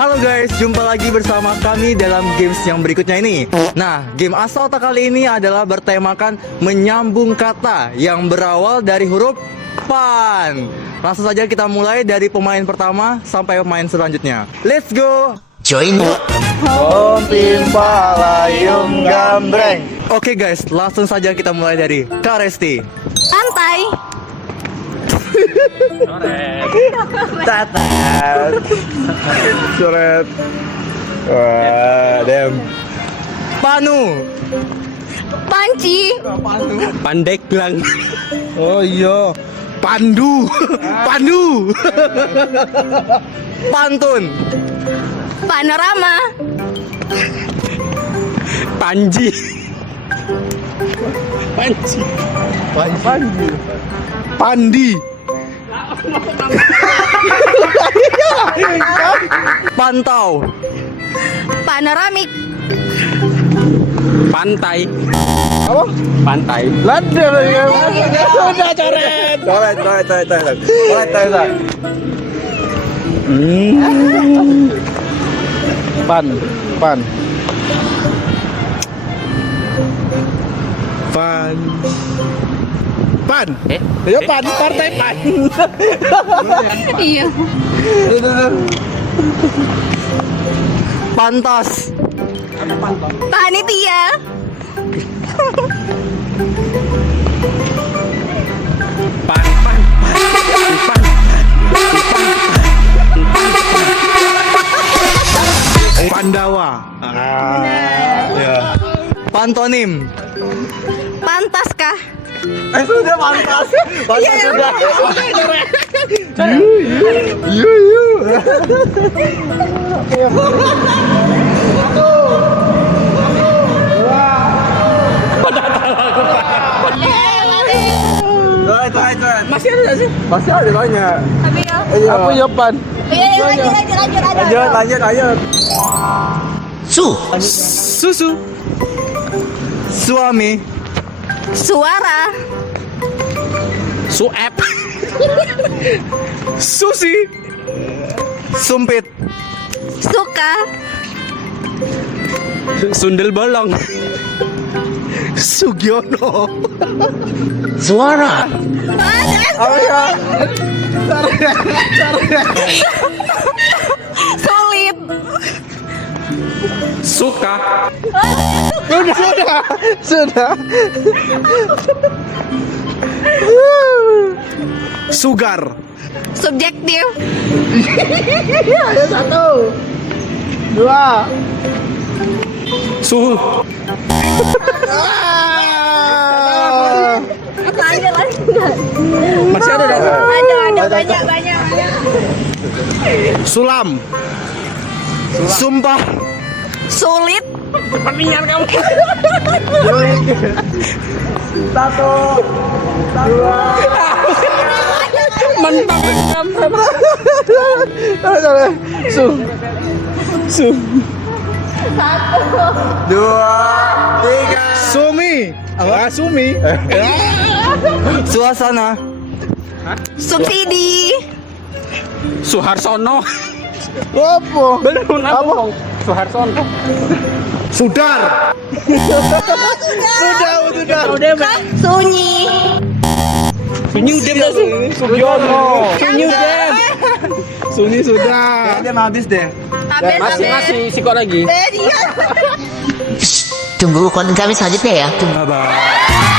Halo guys, jumpa lagi bersama kami dalam games yang berikutnya ini. Nah, game asal tak kali ini adalah bertemakan menyambung kata yang berawal dari huruf pan. Langsung saja kita mulai dari pemain pertama sampai pemain selanjutnya. Let's go! Join yuk. Ompin palayung gambreng. Oke guys, langsung saja kita mulai dari Kak Resti. Pantai. Tatat. Coret. Wah, dem. Panu. Panci. Pandeglang. Oh iya. Pandu. Pandu. Pantun. Panorama. Panji. Panji. Panji. Pandi. Pantau. Panoramik. Pantai. Apa? Pantai. Lada ya. Udah coret. Coret. Pan. Ya pan, partai pan. Iya. Pantas. Panitia. Pandawa. Ya. Pantonim. Pantaskah? Sudah pantas. Pantas sudah. Yu. Masih ada sih? Masih ada banyak. Tapi ya. Apa ya pan? Lanjut. Susu. Suami. Suara. Suep. Susi. Sumpit. Suka. Sundel bolong. Sugiono. Suara. Apa ya? Sulit. Suka. Sudah. Sugar. Subjektif. Ayo 1, 2. Suhu. Lanjut. Masih ada dah. Ada banyak. Sulam. Sumpah. Sulit. Permintaan kamu. 1, 2. Mentang Su. 2, 3. Sumi. Apa? Sumi. Suasana. Subsidi. Suharsono. Apa? Belum apa? Suharsono. Sudar. Sudah. Sunyi. Sunyi dem dah sih. Sugiono. Sunyi dem. Sunyi sudah. Dia habis deh. Masih sikok lagi. Iya. Tunggu konten kami selanjutnya ya. Bye.